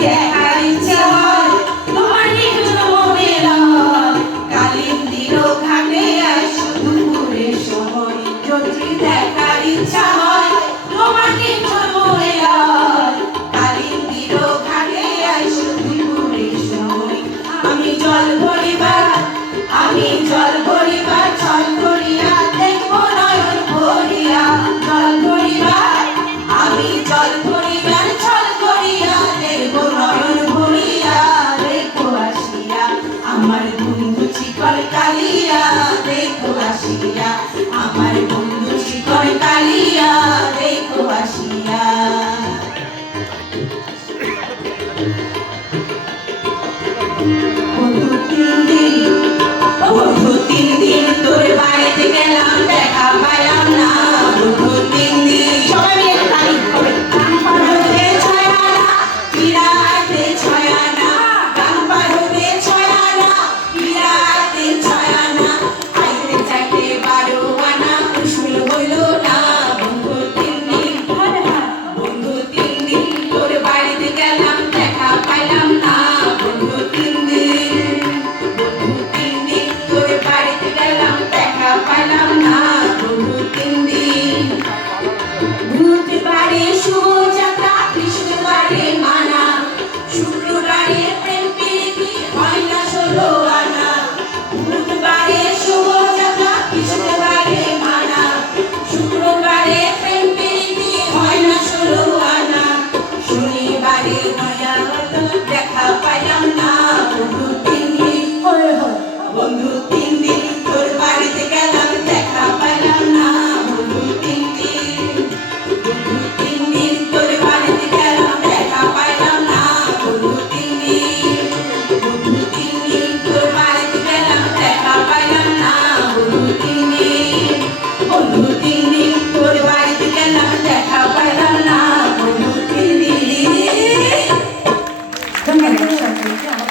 দেখার ইচ্ছা হয় তোমার নির্জন মেলা কালিন্দির ঘাটে আসো দুপুরের সময় যদি দেখার ইচ্ছা হয় তোমার নির্জন মেলা কালিন্দির ঘাটে আসো দুপুরের সময় আমি জল ভরিবার ছল করিয়া দেখবো নয়ন ভরিয়া জল ভরিবার ছল করিয়া দেখবো নয়ন ভরিয়া দেখো আসিয়া আমার বন্ধু চিকন কালিয়া দেখো আসিয়া আমার বন্ধু চিকন কালিয়া দেখো আসিয়া বন্ধু তিন দিন তোর বাড়িতে গেলাম দেখা পাইলাম না বন্ধু তিন দিন সবাই মিলে তালি হবে গান পারতে ছয় আনা বিরাতে ছয় আনা গান পারতে ছয় আনা বিরাতে ছয় আনা আইতে চাইতে 12 আনা কুশল হইল না বন্ধু তিন দিন তোর বাড়িতে গেলাম দেখা পাইলাম না বন্ধু তিন দিন তোর বাড়িতে গেলাম দেখা পাইলাম না বন্ধু তিন দিন বুধবারে শুভযাত্রা কৃষ্ণবারে মানা শুক্রবারে প্রেম প্রীতি হয় না 16 আনা বুধবারে শুভযাত্রা কৃষ্ণবারে মানা শুক্রবারে প্রেম প্রীতি হয় না 16 আনা শনিবারে